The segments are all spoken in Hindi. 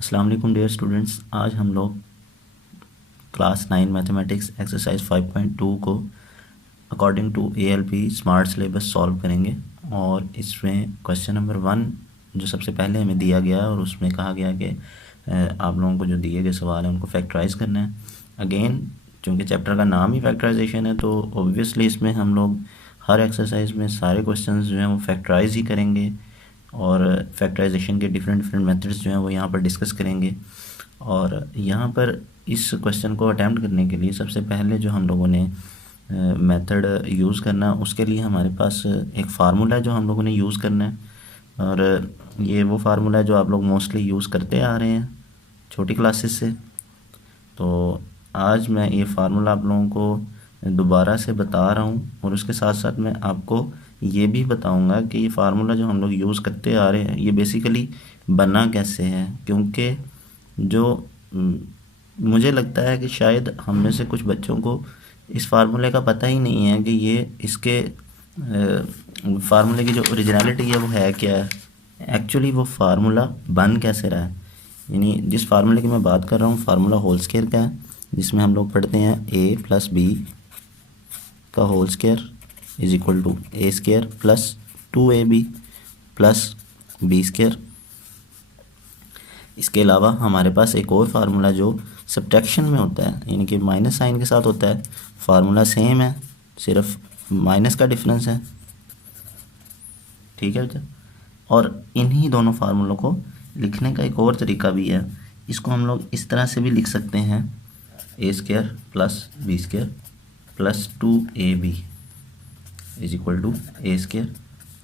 अस्सलाम वालेकुम डियर स्टूडेंट्स। आज हम लोग क्लास 9 मैथमेटिक्स एक्सरसाइज 5.2 को according to ALP smart syllabus solve करेंगे। और इसमें क्वेश्चन नंबर 1 जो सबसे पहले हमें दिया गया और उसमें कहा गया कि आप लोगों को जो दिए गए सवाल हैं उनको फैक्टराइज़ करना है। अगेन चूँकि चैप्टर का नाम ही फैक्टराइजेशन है तो ऑब्वियसली इसमें हम लोग हर एक्सरसाइज में सारे क्वेश्चंस जो हैं वो फैक्टराइज ही करेंगे और फैक्टराइजेशन के डिफरेंट मेथड्स जो हैं वो यहाँ पर डिस्कस करेंगे। और यहाँ पर इस क्वेश्चन को अटैम्प्ट करने के लिए सबसे पहले जो हम लोगों ने मेथड यूज़ करना, उसके लिए हमारे पास एक फार्मूला है जो हम लोगों ने यूज़ करना है। और ये वो फार्मूला है जो आप लोग मोस्टली यूज़ करते आ रहे हैं छोटी क्लासेस से। तो आज मैं ये फार्मूला आप लोगों को दोबारा से बता रहा हूँ और उसके साथ साथ मैं आपको ये भी बताऊंगा कि ये फार्मूला जो हम लोग यूज़ करते आ रहे हैं ये बेसिकली बना कैसे है। क्योंकि जो मुझे लगता है कि शायद हम में से कुछ बच्चों को इस फार्मूले का पता ही नहीं है कि ये इसके फार्मूले की जो ओरिजिनलिटी है वो है क्या है, एक्चुअली वो फार्मूला बन कैसे रहा है। यानी जिस फार्मूले की मैं बात कर रहा हूँ फार्मूला होल स्क्वायर का है, जिसमें हम लोग पढ़ते हैं a प्लस बी का whole square is equal to a square plus 2ab plus B square. इसके अलावा हमारे पास एक और फार्मूला जो सब्ट्रैक्शन में होता है, यानी कि माइनस साइन के साथ होता है। फार्मूला सेम है, सिर्फ माइनस का डिफरेंस है। ठीक है बेटा। और इन्हीं दोनों फार्मूलों को लिखने का एक और तरीका भी है। इसको हम लोग इस तरह से भी लिख सकते हैं, a square plus B square plus 2ab is equal to a square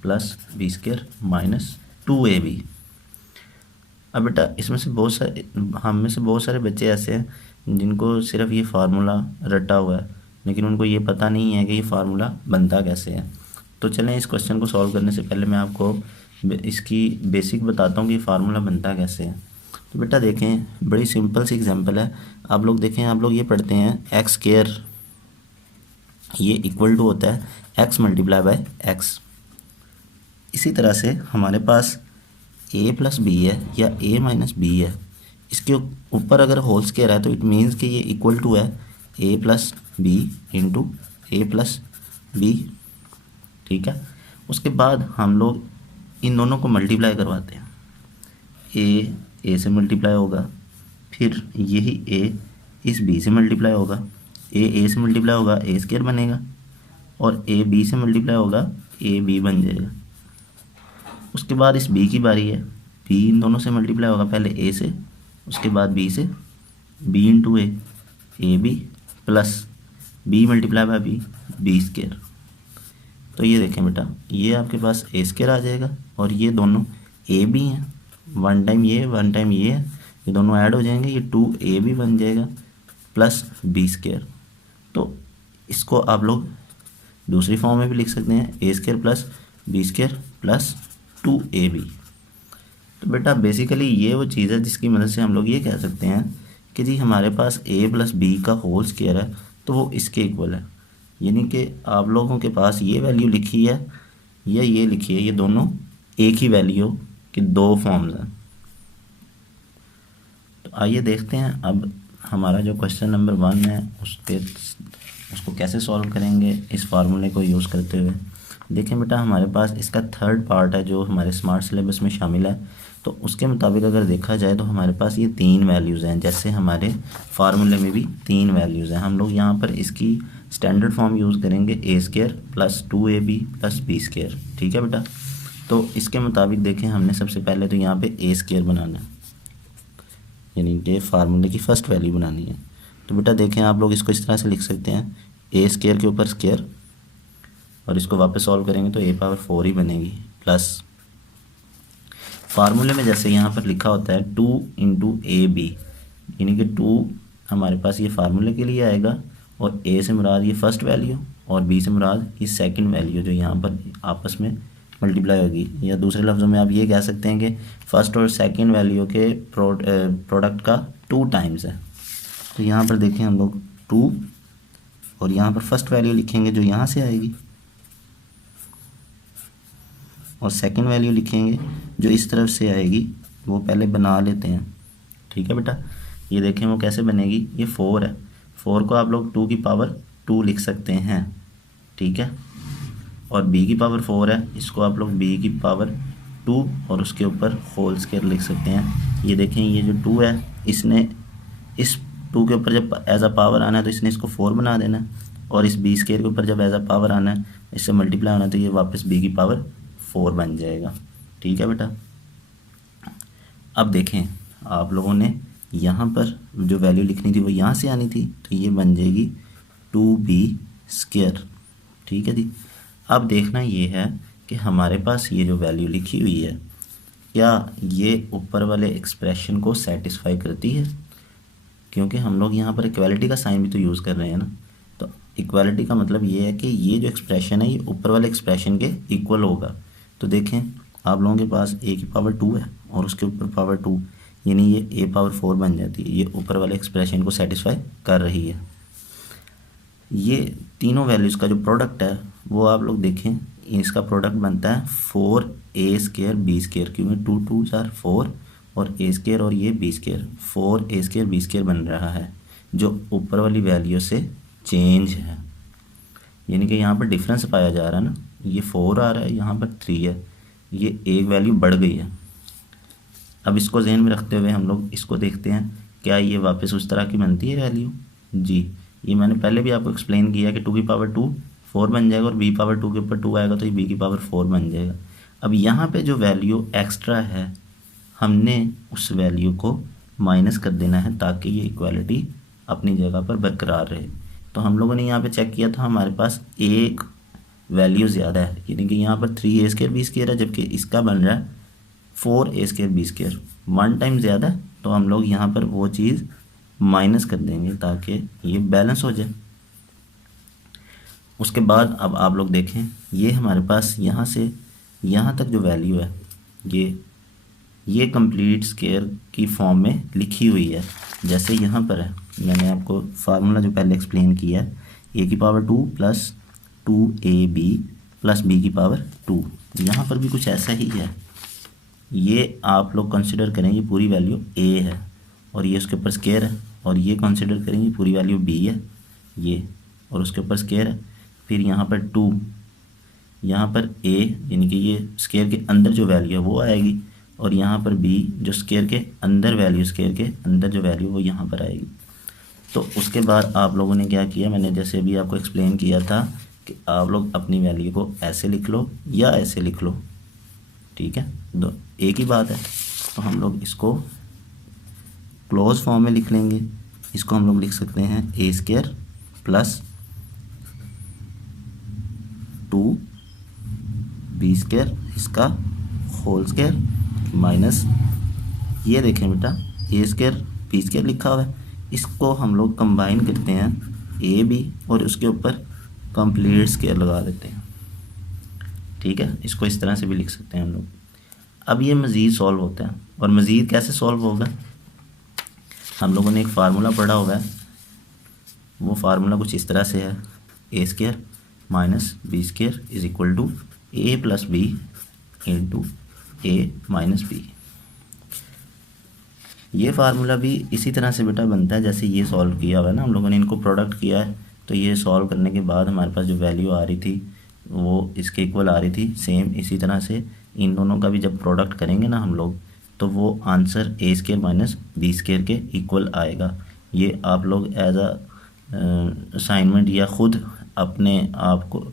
plus B square minus 2ab। अब बेटा इसमें से बहुत सारे हम में से बहुत सारे बच्चे ऐसे हैं जिनको सिर्फ ये फार्मूला रटा हुआ है, लेकिन उनको ये पता नहीं है कि ये फार्मूला बनता कैसे है। तो चलें इस क्वेश्चन को सॉल्व करने से पहले मैं आपको इसकी बेसिक बताता हूँ कि फार्मूला बनता कैसे है। तो बेटा देखें, बड़ी सिंपल सी एग्जांपल है। आप लोग देखें, आप लोग ये पढ़ते हैं एक्स स्क्वायर, ये इक्वल टू होता है एक्स मल्टीप्लाई बाय एक्स। इसी तरह से हमारे पास a प्लस बी है या a माइनस बी है, इसके ऊपर अगर होल स्क्वायर है तो इट मीन्स कि ये इक्वल टू है a plus B into A plus B. ठीक है। उसके बाद हम लोग इन दोनों को मल्टीप्लाई करवाते हैं। a से मल्टीप्लाई होगा, फिर यही a इस b से मल्टीप्लाई होगा, a से मल्टीप्लाई होगा a स्क्वायर बनेगा, और a b से मल्टीप्लाई होगा a b बन जाएगा। उसके बाद इस b की बारी है, b इन दोनों से मल्टीप्लाई होगा, पहले a से उसके बाद b से, b into A B plus b multiply by B square. तो ये देखें बेटा, ये आपके पास a स्क्वायर आ जाएगा और ये दोनों a भी हैं, वन टाइम ये है, ये दोनों ऐड हो जाएंगे, ये 2ab बन जाएगा प्लस बी स्क्वायर। तो इसको आप लोग दूसरी फॉर्म में भी लिख सकते हैं, a square plus B square plus 2ab। तो बेटा बेसिकली ये वो चीज़ है जिसकी मदद से हम लोग ये कह सकते हैं कि जी हमारे पास a प्लस बी का होल स्क्वायर है तो वो इसके इक्वल है। यानी कि आप लोगों के पास ये वैल्यू लिखी है या ये लिखी है, ये दोनों एक ही वैल्यू के दो फॉर्म्स हैं। तो आइए देखते हैं अब हमारा जो क्वेश्चन नंबर 1 है उसको कैसे सॉल्व करेंगे इस फार्मूले को यूज़ करते हुए। देखें बेटा, हमारे पास इसका थर्ड पार्ट है जो हमारे स्मार्ट सिलेबस में शामिल है। तो उसके मुताबिक अगर देखा जाए तो हमारे पास ये 3 वैल्यूज़ हैं, जैसे हमारे फार्मूले में भी 3 वैल्यूज़ हैं। हम लोग यहाँ पर इसकी स्टैंडर्ड फॉर्म यूज़ करेंगे a square plus 2ab plus B square. ठीक है बेटा। तो इसके मुताबिक देखें, हमने सबसे पहले तो यहाँ पे a स्क्वायर बनाना है, यानी कि फार्मूले की फ़र्स्ट वैल्यू बनानी है। तो बेटा देखें, आप लोग इसको इस तरह से लिख सकते हैं, a स्क्वायर के ऊपर स्क्वायर, और इसको वापस सॉल्व करेंगे तो a पावर 4 ही बनेगी, प्लस फार्मूले में जैसे यहाँ पर लिखा होता है 2 इंटू ए बी, यानी कि 2 हमारे पास ये फार्मूले के लिए आएगा और a से मुराद ये फर्स्ट वैल्यू और b से मुराद ये सेकंड वैल्यू जो यहाँ पर आपस में मल्टीप्लाई होगी। या दूसरे लफ्ज़ों में आप ये कह सकते हैं कि फर्स्ट और सेकंड वैल्यू के प्रोडक्ट का 2 टाइम्स है। तो यहाँ पर देखें हम लोग 2 और यहाँ पर फर्स्ट वैल्यू लिखेंगे जो यहाँ से आएगी, और सेकंड वैल्यू लिखेंगे जो इस तरफ से आएगी, वो पहले बना लेते हैं। ठीक है बेटा। ये देखें वो कैसे बनेगी, ये 4 है, 4 को आप लोग 2 की पावर 2 लिख सकते हैं, ठीक है। और b की पावर 4 है, इसको आप लोग b की पावर 2 और उसके ऊपर होल स्क्वायर लिख सकते हैं। ये देखें ये जो 2 है, इसने इस 2 के ऊपर जब एज अ पावर आना है तो इसने इसको 4 बना देना है, और इस b स्क्वायर के ऊपर जब एज अ पावर आना है, इससे मल्टीप्लाई होना है, तो ये वापस b की पावर 4 बन जाएगा, ठीक है बेटा। अब देखें आप लोगों ने यहाँ पर जो वैल्यू लिखनी थी वो यहाँ से आनी थी, तो ये बन जाएगी 2b स्क्वायर, ठीक है जी। अब देखना ये है कि हमारे पास ये जो वैल्यू लिखी हुई है क्या ये ऊपर वाले एक्सप्रेशन को सेटिस्फाई करती है, क्योंकि हम लोग यहाँ पर इक्वालिटी का साइन भी तो यूज़ कर रहे हैं ना। तो इक्वालिटी का मतलब ये है कि ये जो एक्सप्रेशन है ये ऊपर वाले एक्सप्रेशन के इक्वल होगा। तो देखें आप लोगों के पास a की पावर 2 है और उसके ऊपर पावर 2, यानी ये a पावर 4 बन जाती है, ये ऊपर वाले एक्सप्रेशन को सेटिस्फाई कर रही है। ये तीनों वैल्यूज़ का जो प्रोडक्ट है वो आप लोग देखें, इसका प्रोडक्ट बनता है 4a स्क्वायर b स्क्वायर, क्योंकि 2 2 4 4 और a स्क्वायर और ये b square, 4a square b square बन रहा है, जो ऊपर वाली वैल्यू से चेंज है, यानी कि यहाँ पर डिफरेंस पाया जा रहा है ना। ये 4 आ रहा है, यहाँ पर 3 है, ये एक वैल्यू बढ़ गई है। अब इसको जहन में रखते हुए हम लोग इसको देखते हैं, क्या ये वापस उस तरह की बनती है वैल्यू। जी ये मैंने पहले भी आपको एक्सप्लेन किया कि 2 की पावर 2 4 बन जाएगा, और b पावर 2 के ऊपर 2 आएगा तो ये b की पावर 4 बन जाएगा। अब यहाँ पे जो वैल्यू एक्स्ट्रा है हमने उस वैल्यू को माइनस कर देना है ताकि ये इक्वालिटी अपनी जगह पर बरकरार रहे। तो हम लोगों ने यहाँ पे चेक किया था, हमारे पास एक वैल्यू ज़्यादा है, यानी कि यहाँ पर 3a स्क्वायर b स्क्वायर है, जबकि इसका बन रहा है 4a square b square, 1 time ज़्यादा है। तो हम लोग यहाँ पर वो चीज़ माइनस कर देंगे ताकि ये बैलेंस हो जाए। उसके बाद अब आप लोग देखें, ये हमारे पास यहाँ से यहाँ तक जो वैल्यू है ये कंप्लीट स्क्वायर की फॉर्म में लिखी हुई है। जैसे यहाँ पर है, मैंने आपको फार्मूला जो पहले एक्सप्लेन किया है, a की power 2 plus 2ab plus b की पावर 2, यहाँ पर भी कुछ ऐसा ही है। ये आप लोग कंसिडर करें ये पूरी वैल्यू a है और ये उसके ऊपर स्क्वायर है, और ये कंसिडर करेंगे पूरी वैल्यू b है ये, और उसके ऊपर स्क्वायर है। फिर यहाँ पर 2, यहाँ पर a यानी कि ये स्क्वायर के अंदर जो वैल्यू है वो आएगी, और यहाँ पर b जो स्क्वायर के अंदर वैल्यू, स्क्वायर के अंदर जो वैल्यू वो यहाँ पर आएगी। तो उसके बाद आप लोगों ने क्या किया, मैंने जैसे अभी आपको एक्सप्लेन किया था कि आप लोग अपनी वैल्यू को ऐसे लिख लो या ऐसे लिख लो, ठीक है, दो एक ही बात है। तो हम लोग इसको क्लोज फॉर्म में लिख लेंगे। इसको हम लोग लिख सकते हैं a square plus 2b square इसका होल स्क्वायर माइनस, ये देखें बेटा a स्क्वायर b स्क्वायर लिखा हुआ है, इसको हम लोग कंबाइन करते हैं a b और उसके ऊपर कंप्लीट स्क्वायर लगा देते हैं, ठीक है। इसको इस तरह से भी लिख सकते हैं हम लोग। अब ये मज़ीद सॉल्व होता है, और मज़ीद कैसे सॉल्व होगा, हम लोगों ने एक फार्मूला पढ़ा हुआ है, वो फार्मूला कुछ इस तरह से है, a square minus b square is equal to a plus b into a minus b। ये फार्मूला भी इसी तरह से बेटा बनता है जैसे ये सॉल्व किया हुआ है ना, हम लोगों ने इनको प्रोडक्ट किया है, तो ये सॉल्व करने के बाद हमारे पास जो वैल्यू आ रही थी वो इसके इक्वल आ रही थी। सेम इसी तरह से इन दोनों का भी जब प्रोडक्ट करेंगे ना हम लोग, तो वो answer a square minus b square के इक्वल आएगा। ये आप लोग एज अ असाइनमेंट या ख़ुद अपने आप को,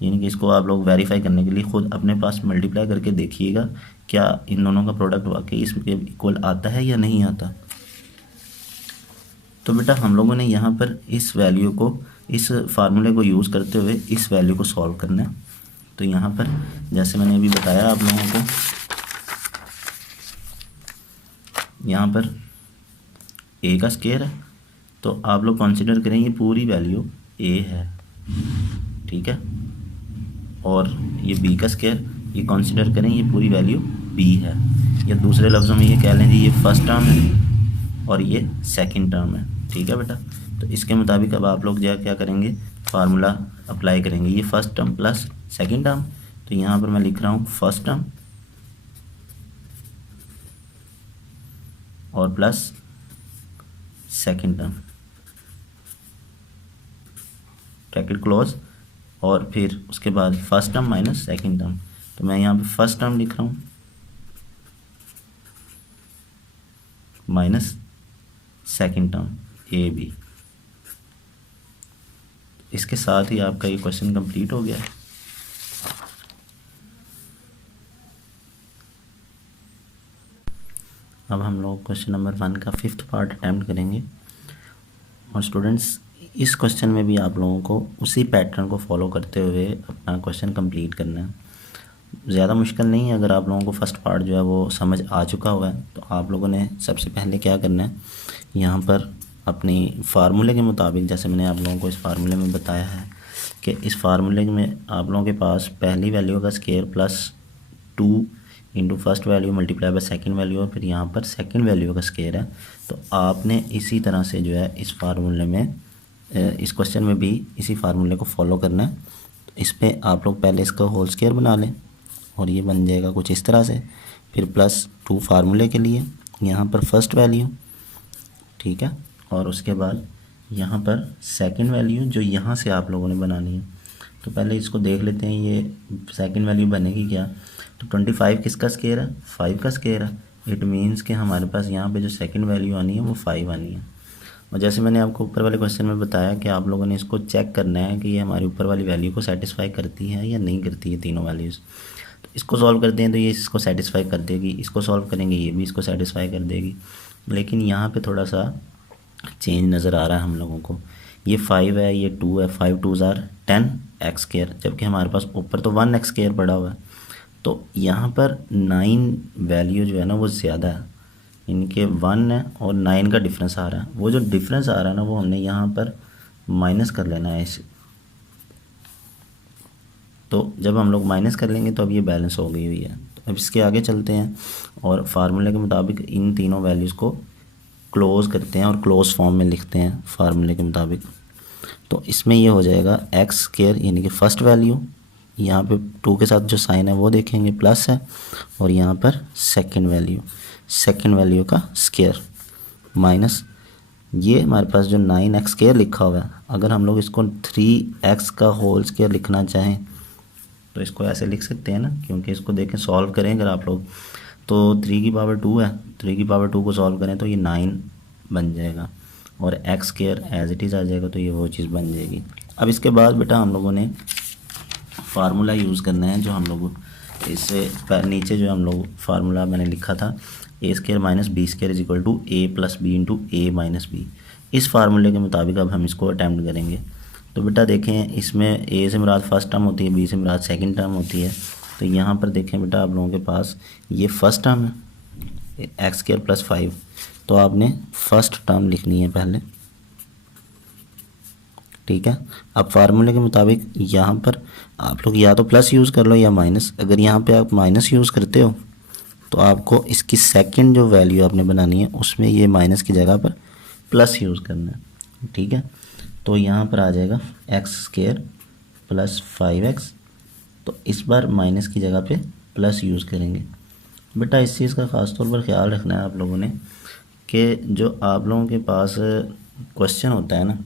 यानी कि इसको आप लोग वेरीफाई करने के लिए ख़ुद अपने पास मल्टीप्लाई करके देखिएगा क्या इन दोनों का प्रोडक्ट वाकई इसके इक्वल आता है या नहीं आता। तो बेटा हम लोगों ने यहाँ पर इस वैल्यू को, इस फार्मूले को यूज़ करते हुए इस वैल्यू को सॉल्व करना है। तो यहाँ पर जैसे मैंने अभी बताया आप लोगों को, यहाँ पर a का स्क्वायर है, तो आप लोग कंसिडर करें ये पूरी वैल्यू a है, ठीक है, और ये b का स्क्वायर ये कंसिडर करें ये पूरी वैल्यू b है, या दूसरे लफ्ज़ों में ये कह लें ये फर्स्ट टर्म है और ये सेकंड टर्म है, ठीक है बेटा। तो इसके मुताबिक अब आप लोग क्या करेंगे, फार्मूला अप्लाई करेंगे, ये first term plus second term, तो यहाँ पर मैं लिख रहा हूँ फर्स्ट टर्म और plus second term, bracket close, और फिर उसके बाद first term minus second term. तो मैं यहाँ पे फर्स्ट टर्म लिख रहा हूँ minus second term A B. इसके साथ ही आपका ये क्वेश्चन कंप्लीट हो गया है। अब हम लोग क्वेश्चन नंबर 1 का 5th पार्ट अटैम्प्ट करेंगे। और स्टूडेंट्स, इस क्वेश्चन में भी आप लोगों को उसी पैटर्न को फॉलो करते हुए अपना क्वेश्चन कंप्लीट करना है। ज़्यादा मुश्किल नहीं है। अगर आप लोगों को फर्स्ट पार्ट जो है वो समझ आ चुका हुआ है तो आप लोगों ने सबसे पहले क्या करना है, यहाँ पर अपनी फार्मूले के मुताबिक, जैसे मैंने आप लोगों को इस फार्मूले में बताया है कि इस फार्मूले में आप लोगों के पास पहली वैल्यू का square plus 2 into first value multiply by second value, और फिर यहाँ पर सेकंड वैल्यू का स्केयर है। तो आपने इसी तरह से जो है इस फार्मूले में, इस क्वेश्चन में भी इसी फार्मूले को फॉलो करना है। तो इस पर आप लोग पहले इसका होल स्केयर बना लें और ये बन जाएगा कुछ इस तरह से। फिर प्लस 2 फार्मूले के लिए, यहाँ पर फर्स्ट वैल्यू, ठीक है, और उसके बाद यहाँ पर सेकंड वैल्यू जो यहाँ से आप लोगों ने बनानी है। तो पहले इसको देख लेते हैं, ये सेकंड वैल्यू बनेगी क्या। तो 25 किसका स्केयर है, 5 का स्केयर है। इट मीन्स कि हमारे पास यहाँ पे जो सेकंड वैल्यू आनी है वो 5 आनी है। और जैसे मैंने आपको ऊपर वाले क्वेश्चन में बताया कि आप लोगों ने इसको चेक करना है कि ये हमारी ऊपर वाली वैल्यू को सेटिस्फाई करती है या नहीं करती है, तीनों वैल्यूज़। तो इसको सॉल्व करते हैं तो ये इसको सेटिस्फाई कर देगी, इसको सॉल्व करेंगे ये भी इसको सेटिस्फाई कर देगी। लेकिन यहाँ पे थोड़ा सा चेंज नज़र आ रहा है हम लोगों को। ये 5 है, ये 2 है, 5 2s are 10 एक्स स्केयर, जबकि हमारे पास ऊपर तो 1 एक्स स्केयर पड़ा हुआ है। तो यहाँ पर 9 वैल्यू जो है ना वो ज़्यादा है, इनके 1 है और 9 का डिफरेंस आ रहा है। वो जो डिफरेंस आ रहा है ना वो हमने यहाँ पर माइनस कर लेना है इसे। तो जब हम लोग माइनस कर लेंगे तो अब ये बैलेंस हो गई हुई है। तो अब इसके आगे चलते हैं और फार्मूले के मुताबिक इन तीनों वैल्यूज़ को क्लोज़ करते हैं और क्लोज फॉर्म में लिखते हैं फार्मूले के मुताबिक। तो इसमें ये हो जाएगा एक्स स्केयर यानी कि फर्स्ट वैल्यू, यहाँ पे 2 के साथ जो साइन है वो देखेंगे प्लस है, और यहाँ पर सेकंड वैल्यू का स्केयर माइनस ये हमारे पास जो 9x स्केयर लिखा हुआ है। अगर हम लोग इसको 3x का होल स्केयर लिखना चाहें तो इसको ऐसे लिख सकते हैं ना, क्योंकि इसको देखें सॉल्व करें अगर आप लोग तो 3 की पावर 2 है, 3 की पावर 2 को सॉल्व करें तो ये 9 बन जाएगा और X square as it is आ जाएगा, तो ये वो चीज़ बन जाएगी। अब इसके बाद बेटा हम लोगों ने फार्मूला यूज़ करना है, जो हम लोग इससे नीचे जो हम लोग फार्मूला मैंने लिखा था, A square minus B square is equal to A plus B into A minus B. इस फार्मूले के मुताबिक अब हम इसको अटैम्प्ट करेंगे। तो बेटा देखें, इसमें ए से मुराद फर्स्ट टर्म होती है, बी से मुराद सेकंड टर्म होती है। तो यहाँ पर देखें बेटा आप लोगों के पास ये फर्स्ट टर्म है एक्स स्केयर प्लस 5, तो आपने फर्स्ट टर्म लिखनी है पहले, ठीक है। अब फार्मूले के मुताबिक यहाँ पर आप लोग या तो प्लस यूज़ कर लो या माइनस। अगर यहाँ पे आप माइनस यूज़ करते हो तो आपको इसकी सेकंड जो वैल्यू आपने बनानी है उसमें ये माइनस की जगह पर प्लस यूज़ करना है, ठीक है। तो यहाँ पर आ जाएगा एक्स स्केयर प्लस 5x, तो इस बार माइनस की जगह पे प्लस यूज़ करेंगे। बेटा इस चीज़ का ख़ास तौर पर ख्याल रखना है आप लोगों ने कि जो आप लोगों के पास क्वेश्चन होता है ना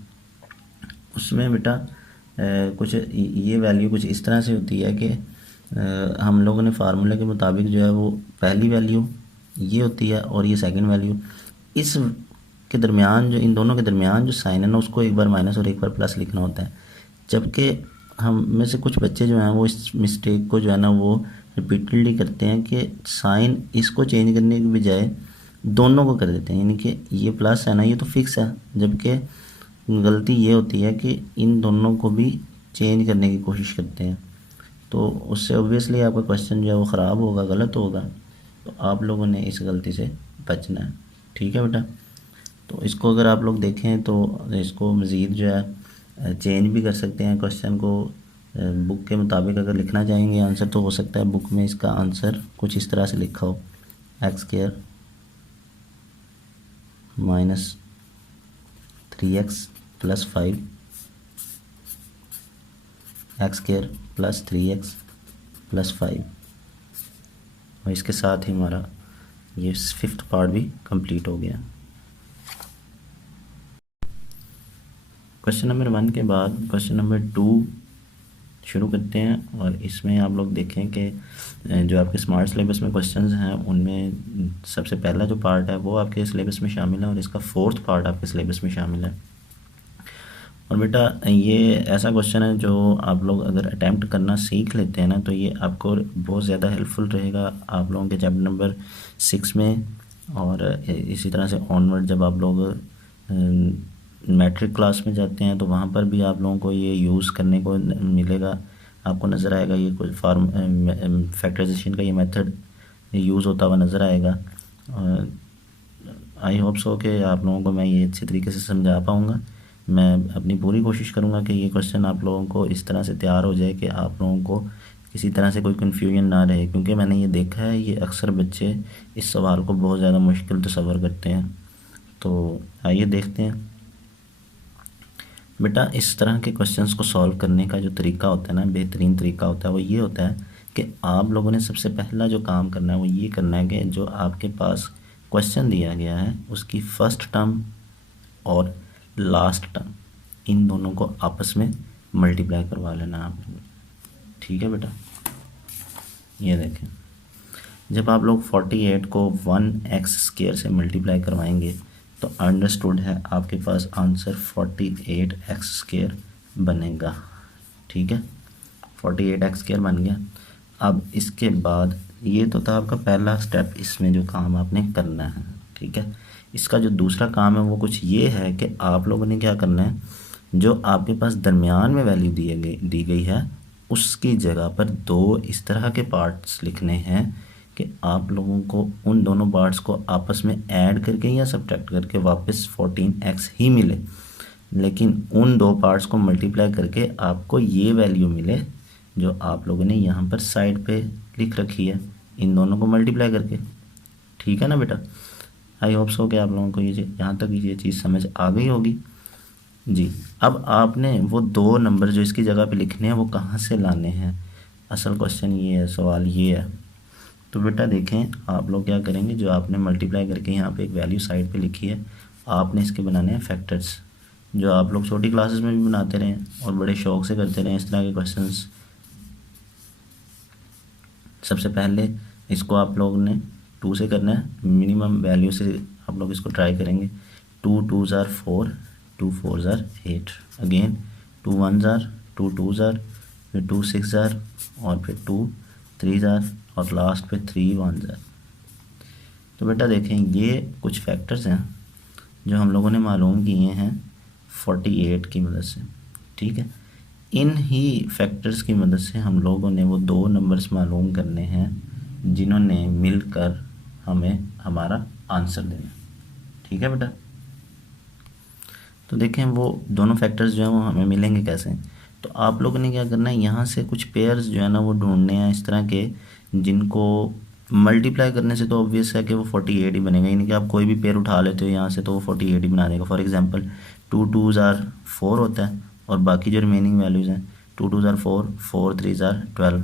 उसमें बेटा कुछ ये वैल्यू कुछ इस तरह से होती है कि हम लोगों ने फार्मूले के मुताबिक जो है वो पहली वैल्यू ये होती है और ये सेकंड वैल्यू, इस के दरमियान जो इन दोनों के दरमियान जो साइन है ना उसको एक बार माइनस और एक बार प्लस लिखना होता है। जबकि हम में से कुछ बच्चे जो हैं वो इस मिस्टेक को जो है ना वो रिपीटेडली करते हैं कि साइन इसको चेंज करने की बजाय दोनों को कर देते हैं, यानी कि ये प्लस है ना ये तो फिक्स है, जबकि गलती ये होती है कि इन दोनों को भी चेंज करने की कोशिश करते हैं। तो उससे ऑब्वियसली आपका क्वेश्चन जो है वो ख़राब होगा, गलत होगा। तो आप लोगों ने इस गलती से बचना है, ठीक है बेटा। तो इसको अगर आप लोग देखें तो इसको मज़ीद जो है चेंज भी कर सकते हैं क्वेश्चन को बुक के मुताबिक। अगर लिखना चाहेंगे आंसर तो हो सकता है बुक में इसका आंसर कुछ इस तरह से लिखा हो, x square minus 3x plus 5 x square plus 3x plus 5, और इसके साथ ही हमारा ये 5th पार्ट भी कंप्लीट हो गया। क्वेश्चन नंबर 1 के बाद क्वेश्चन नंबर 2 शुरू करते हैं। और इसमें आप लोग देखें कि जो आपके स्मार्ट सिलेबस में क्वेश्चंस हैं उनमें सबसे पहला जो पार्ट है वो आपके सिलेबस में शामिल है और इसका 4th पार्ट आपके सिलेबस में शामिल है। और बेटा ये ऐसा क्वेश्चन है जो आप लोग अगर अटैम्प्ट करना सीख लेते हैं ना तो ये आपको बहुत ज़्यादा हेल्पफुल रहेगा आप लोगों के चैप्टर नंबर 6 में। और इसी तरह से ऑनवर्ड जब आप लोग मैट्रिक क्लास में जाते हैं तो वहाँ पर भी आप लोगों को ये यूज़ करने को मिलेगा, आपको नज़र आएगा ये कोई फैक्टराइजेशन का ये मेथड यूज़ होता हुआ नज़र आएगा। आई होप सो कि आप लोगों को मैं ये अच्छे तरीके से समझा पाऊँगा। मैं अपनी पूरी कोशिश करूँगा कि ये क्वेश्चन आप लोगों को इस तरह से तैयार हो जाए कि आप लोगों को किसी तरह से कोई कन्फ्यूजन ना रहे, क्योंकि मैंने ये देखा है ये अक्सर बच्चे इस सवाल को बहुत ज़्यादा मुश्किल तस्वर करते हैं। तो आइए देखते हैं बेटा, इस तरह के क्वेश्चंस को सॉल्व करने का जो तरीका होता है ना, बेहतरीन तरीका होता है वो ये होता है कि आप लोगों ने सबसे पहला जो काम करना है वो ये करना है कि जो आपके पास क्वेश्चन दिया गया है उसकी फर्स्ट टर्म और लास्ट टर्म इन दोनों को आपस में मल्टीप्लाई करवा लेना आप। ठीक है बेटा, ये देखें जब आप लोग 48 को 1x² से मल्टीप्लाई करवाएंगे तो अंडरस्टूड है आपके पास आंसर 48x² बनेगा। ठीक है, 48x² बन गया। अब इसके बाद ये तो था आपका पहला स्टेप, इसमें जो काम आपने करना है। ठीक है, इसका जो दूसरा काम है वो कुछ ये है कि आप लोगों ने क्या करना है, जो आपके पास दरमियान में वैल्यू दी गई है उसकी जगह पर 2 इस तरह के पार्ट्स लिखने हैं कि आप लोगों को उन दोनों पार्ट्स को आपस में ऐड करके या सब्ट्रैक्ट करके वापस 14x ही मिले, लेकिन उन 2 पार्ट्स को मल्टीप्लाई करके आपको ये वैल्यू मिले जो आप लोगों ने यहाँ पर साइड पे लिख रखी है, इन दोनों को मल्टीप्लाई करके। ठीक है ना बेटा, आई होप सो कि आप लोगों को ये यहाँ तक ये चीज़ समझ आ गई होगी जी। अब आपने वो 2 नंबर जो इसकी जगह पे लिखने हैं वो कहाँ से लाने हैं, असल क्वेश्चन ये है, सवाल ये है। तो बेटा देखें आप लोग क्या करेंगे, जो आपने मल्टीप्लाई करके यहाँ पे एक वैल्यू साइड पे लिखी है आपने इसके बनाने हैं फैक्टर्स, जो आप लोग छोटी क्लासेस में भी बनाते रहे और बड़े शौक से करते रहे इस तरह के क्वेश्चंस। सबसे पहले इसको आप लोग ने 2 से करना है, मिनिमम वैल्यू से आप लोग इसको ट्राई करेंगे। 2 2s are 4, 2 4s are 8, again 2 1s are 2 2s are, फिर 2 6s are और फिर 2 3s are और लास्ट पे 3 1s are। तो बेटा देखें ये कुछ फैक्टर्स हैं जो हम लोगों ने मालूम किए हैं 48 की मदद से। ठीक है, इन ही फैक्टर्स की मदद से हम लोगों ने वो 2 नंबर्स मालूम करने हैं जिन्होंने मिलकर हमें हमारा आंसर देना। ठीक है बेटा, तो देखें वो दोनों फैक्टर्स जो हैं वो हमें मिलेंगे कैसे। तो आप लोगों ने क्या करना है, यहाँ से कुछ पेयर्स जो है ना वो ढूंढने हैं इस तरह के जिनको मल्टीप्लाई करने से तो ऑब्वियस है कि वो 48 ही बनेगा, यानी कि आप कोई भी पेयर उठा लेते हो यहाँ से तो वो 48 ही बना देगा। फॉर एग्जांपल 2 2s are 4 होता है और बाकी जो रिमेनिंग वैल्यूज़ हैं 2 2s are 4, 4 3s are 12,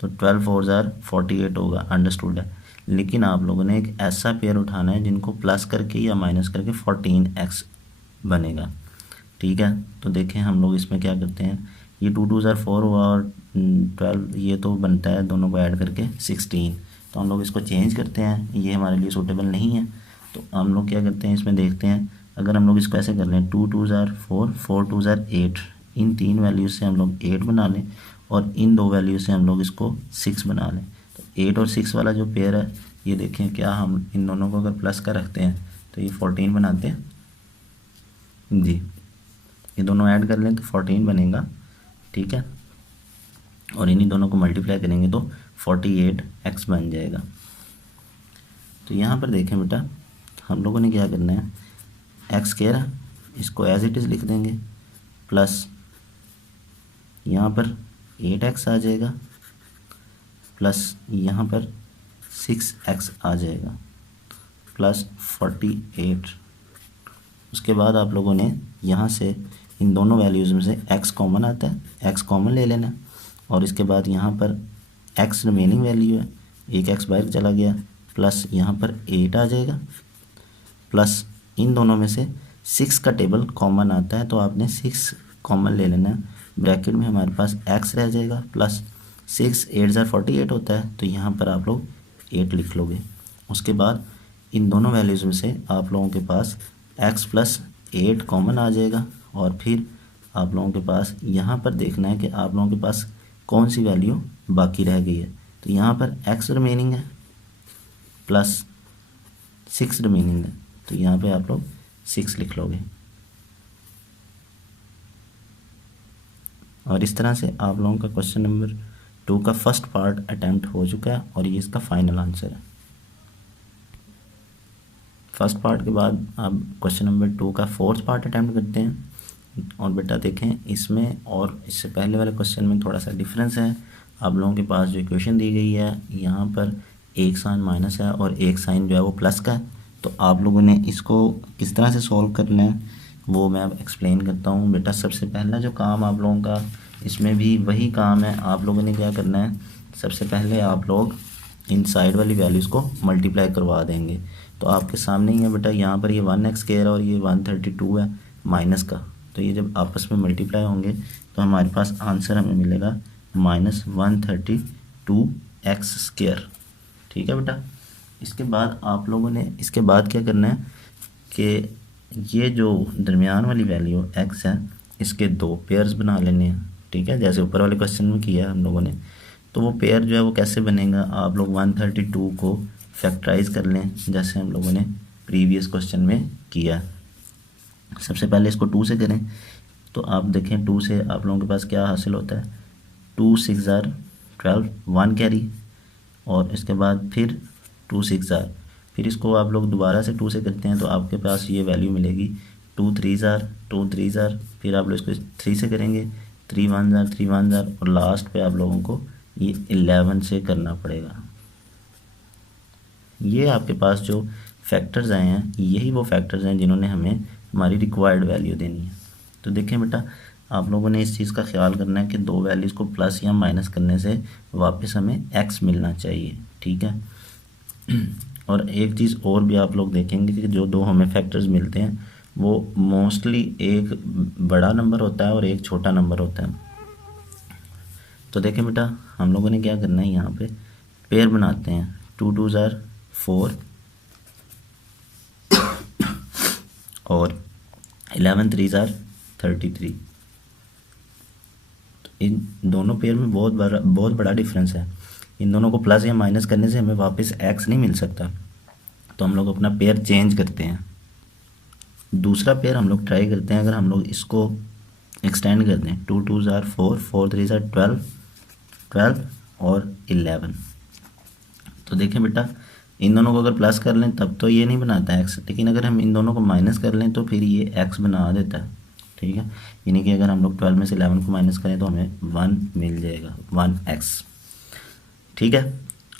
तो 12 4s are 48 होगा, अंडरस्टूड है। लेकिन आप लोगों ने एक ऐसा पेयर उठाना है जिनको प्लस करके या माइनस करके 14x बनेगा। ठीक है, तो देखें हम लोग इसमें क्या करते हैं, ये 2 2s are 4 हुआ और 12 ये तो बनता है दोनों को ऐड करके 16, तो हम लोग इसको चेंज करते हैं, ये हमारे लिए सूटेबल नहीं है। तो हम लोग क्या करते हैं इसमें देखते हैं, अगर हम लोग इसको ऐसे कर लें 2 2s are 4, 4 2s are 8, in 3 values से हम लोग 8 बना लें और इन 2 वैल्यू से हम लोग इसको 6 बना लें। तो 8 और 6 वाला जो पेयर है ये देखें, क्या हम इन दोनों को अगर प्लस का रखते हैं तो ये 14 बनाते हैं जी, ये दोनों ऐड कर लें तो 14 बनेगा। ठीक है, और इन्हीं दोनों को मल्टीप्लाई करेंगे तो 48x बन जाएगा। तो यहाँ पर देखें बेटा हम लोगों ने क्या करना है, x² इसको एज इट इज़ लिख देंगे, प्लस यहाँ पर 8x आ जाएगा, प्लस यहाँ पर 6x आ जाएगा, प्लस 48। उसके बाद आप लोगों ने यहाँ से इन दोनों वैल्यूज़ में से x कॉमन आता है, x कॉमन ले लेना और इसके बाद यहाँ पर x रिमेनिंग वैल्यू है, एक x बाहर चला गया, प्लस यहाँ पर 8 आ जाएगा, प्लस इन दोनों में से 6 का टेबल कॉमन आता है तो आपने 6 कॉमन ले लेना है। ब्रैकेट में हमारे पास x रह जाएगा प्लस 6 8 ज़ार 48 होता है तो यहाँ पर आप लोग 8 लिख लोगे। उसके बाद इन दोनों वैल्यूज़ में से आप लोगों के पास x प्लस 8 कॉमन आ जाएगा और फिर आप लोगों के पास यहाँ पर देखना है कि आप लोगों के पास कौन सी वैल्यू बाकी रह गई है। तो यहाँ पर x रिमेनिंग है प्लस 6 रिमेनिंग है तो यहाँ पे आप लोग 6 लिख लोगे। और इस तरह से आप लोगों का क्वेश्चन नंबर 2 का फर्स्ट पार्ट अटैम्प्ट हो चुका है और ये इसका फाइनल आंसर है। फर्स्ट पार्ट के बाद आप क्वेश्चन नंबर 2 का फोर्थ पार्ट अटैम्प्ट करते हैं। और बेटा देखें इसमें और इससे पहले वाले क्वेश्चन में थोड़ा सा डिफरेंस है। आप लोगों के पास जो इक्वेशन दी गई है यहाँ पर एक साइन माइनस है और एक साइन जो है वो प्लस का है। तो आप लोगों ने इसको किस तरह से सॉल्व करना है वो मैं अब एक्सप्लेन करता हूँ। बेटा सबसे पहला जो काम आप लोगों का इसमें भी वही काम है। आप लोगों ने क्या करना है, सबसे पहले आप लोग इन साइड वाली वैल्यूज़ को मल्टीप्लाई करवा देंगे। तो आपके सामने ही है बेटा, यहाँ पर ये 1x स्क्वायर और ये 132 है माइनस का। तो ये जब आपस में मल्टीप्लाई होंगे तो हमारे पास आंसर हमें मिलेगा -132x स्क्वायर। ठीक है बेटा। इसके बाद आप लोगों ने इसके बाद क्या करना है कि ये जो दरमियान वाली वैल्यू x है इसके दो पेयर्स बना लेने हैं। ठीक है, जैसे ऊपर वाले क्वेश्चन में किया हम लोगों ने। तो वो पेयर जो है वो कैसे बनेगा, आप लोग 132 को फैक्टराइज कर लें जैसे हम लोगों ने प्रीवियस क्वेश्चन में किया। सबसे पहले इसको 2 से करें तो आप देखें 2 से आप लोगों के पास क्या हासिल होता है, 2 6 ज़ार 12 1 कैरी और इसके बाद फिर 2 6 ज़ार, फिर इसको आप लोग दोबारा से 2 से करते हैं तो आपके पास ये वैल्यू मिलेगी 2 3 ज़ार 2 3 ज़ार, फिर आप लोग इसको 3 से करेंगे 3 1 ज़ार 3 1 ज़ार और लास्ट पे आप लोगों को ये 11 से करना पड़ेगा। ये आपके पास जो फैक्टर्स आए हैं यही वो फैक्टर्स हैं जिन्होंने हमें हमारी रिक्वायर्ड वैल्यू देनी है। तो देखें बेटा, आप लोगों ने इस चीज़ का ख्याल करना है कि दो वैल्यूज़ को प्लस या माइनस करने से वापस हमें x मिलना चाहिए। ठीक है। और एक चीज़ और भी आप लोग देखेंगे कि जो दो हमें फैक्टर्स मिलते हैं वो मोस्टली एक बड़ा नंबर होता है और एक छोटा नंबर होता है। तो देखें बेटा, हम लोगों ने क्या करना है, यहाँ पे पेयर बनाते हैं 2 2 ज़ार 4 और 11 3 ज़ार 33। तो इन दोनों पेयर में बहुत बड़ा डिफरेंस है। इन दोनों को प्लस या माइनस करने से हमें वापस x नहीं मिल सकता। तो हम लोग अपना पेयर चेंज करते हैं। दूसरा पेयर हम लोग ट्राई करते हैं, अगर हम लोग इसको एक्सटेंड कर दें 2 2 ज़ार 4 4 3 ज़ार 12 12 और 11। तो देखें बेटा, इन दोनों को अगर प्लस कर लें तब तो ये नहीं बनाता है x, लेकिन अगर हम इन दोनों को माइनस कर लें तो फिर ये x बना देता है। ठीक है, यानी कि अगर हम लोग 12 में से 11 को माइनस करें तो हमें 1 मिल जाएगा 1x। ठीक है।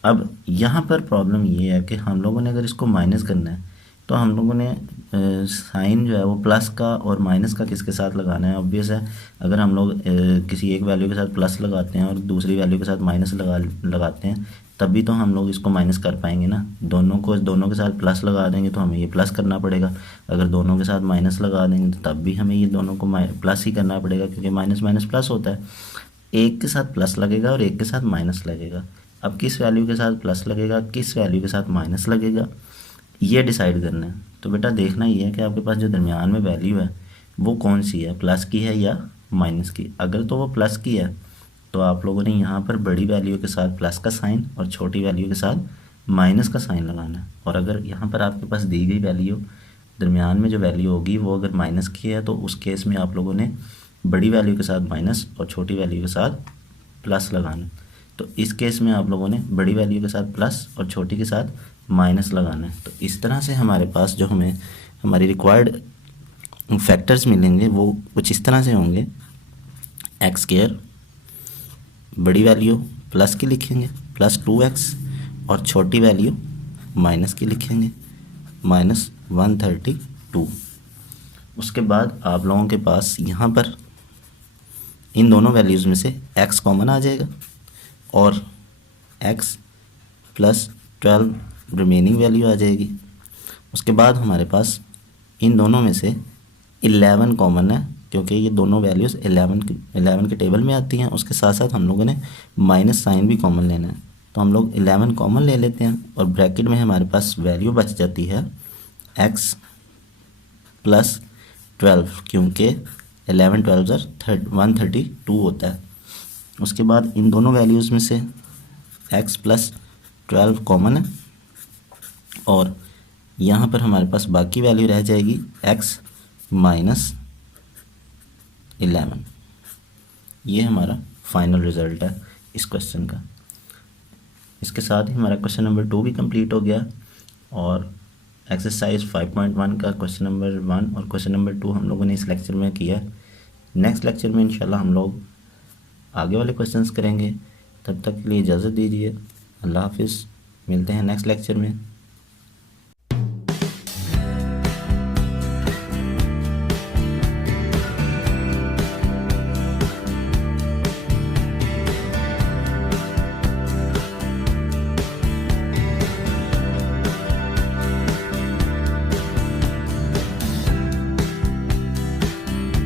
अब यहाँ पर प्रॉब्लम ये है कि हम लोगों ने अगर इसको माइनस करना है तो हम लोगों ने साइन जो है वो प्लस का और माइनस का किसके साथ लगाना है। ऑब्वियस है, अगर हम लोग किसी एक वैल्यू के साथ प्लस लगाते हैं और दूसरी वैल्यू के साथ माइनस लगाते हैं तभी तो हम लोग इसको माइनस कर पाएंगे ना। दोनों के साथ प्लस लगा देंगे तो हमें ये प्लस करना पड़ेगा, अगर दोनों के साथ माइनस लगा देंगे तो तब भी हमें ये दोनों को प्लस ही करना पड़ेगा, क्योंकि माइनस माइनस प्लस होता है। एक के साथ प्लस लगेगा और एक के साथ माइनस लगेगा। अब किस वैल्यू के साथ प्लस लगेगा, किस वैल्यू के साथ माइनस लगेगा, ये डिसाइड करना है। तो बेटा देखना ये है कि आपके पास जो दरमियान में वैल्यू है वो कौन सी है, प्लस की है या माइनस की। अगर तो वो प्लस की है तो आप लोगों ने यहाँ पर बड़ी वैल्यू के साथ प्लस का साइन और छोटी वैल्यू के साथ माइनस का साइन लगाना है। और अगर यहाँ पर आपके पास दी गई वैल्यू दरमियान में जो वैल्यू होगी वो अगर माइनस की है तो उस केस में आप लोगों ने बड़ी वैल्यू के साथ माइनस और छोटी वैल्यू के साथ प्लस लगाना। तो इस केस में आप लोगों ने बड़ी वैल्यू के साथ प्लस और छोटी के साथ माइनस लगाना है। तो इस तरह से हमारे पास जो हमें हमारी रिक्वायर्ड फैक्टर्स मिलेंगे वो कुछ इस तरह से होंगे। एक्स स्क्वायर बड़ी वैल्यू प्लस की लिखेंगे प्लस 2x और छोटी वैल्यू माइनस की लिखेंगे -132। उसके बाद आप लोगों के पास यहाँ पर इन दोनों वैल्यूज़ में से x कॉमन आ जाएगा और x प्लस 12 रिमेनिंग वैल्यू आ जाएगी। उसके बाद हमारे पास इन दोनों में से 11 कॉमन है क्योंकि ये दोनों वैल्यूज़ 11 के टेबल में आती हैं। उसके साथ साथ हम लोगों ने माइनस साइन भी कॉमन लेना है, तो हम लोग 11 कॉमन ले लेते हैं और ब्रैकेट में हमारे पास वैल्यू बच जाती है x प्लस 12, क्योंकि 11 12 132 होता है। उसके बाद इन दोनों वैल्यूज़ में से x प्लस 12 कॉमन है और यहाँ पर हमारे पास बाकी वैल्यू रह जाएगी x माइनस 11। ये हमारा फाइनल रिज़ल्ट है इस क्वेश्चन का। इसके साथ ही हमारा क्वेश्चन नंबर 2 भी कंप्लीट हो गया और एक्सरसाइज 5.1 का क्वेश्चन नंबर 1 और क्वेश्चन नंबर 2 हम लोगों ने इस लेक्चर में किया। नेक्स्ट लेक्चर में इंशाल्लाह हम लोग आगे वाले क्वेश्चंस करेंगे। तब तक के लिए इजाज़त दीजिए। अल्लाह हाफिज़। मिलते हैं नेक्स्ट लेक्चर में।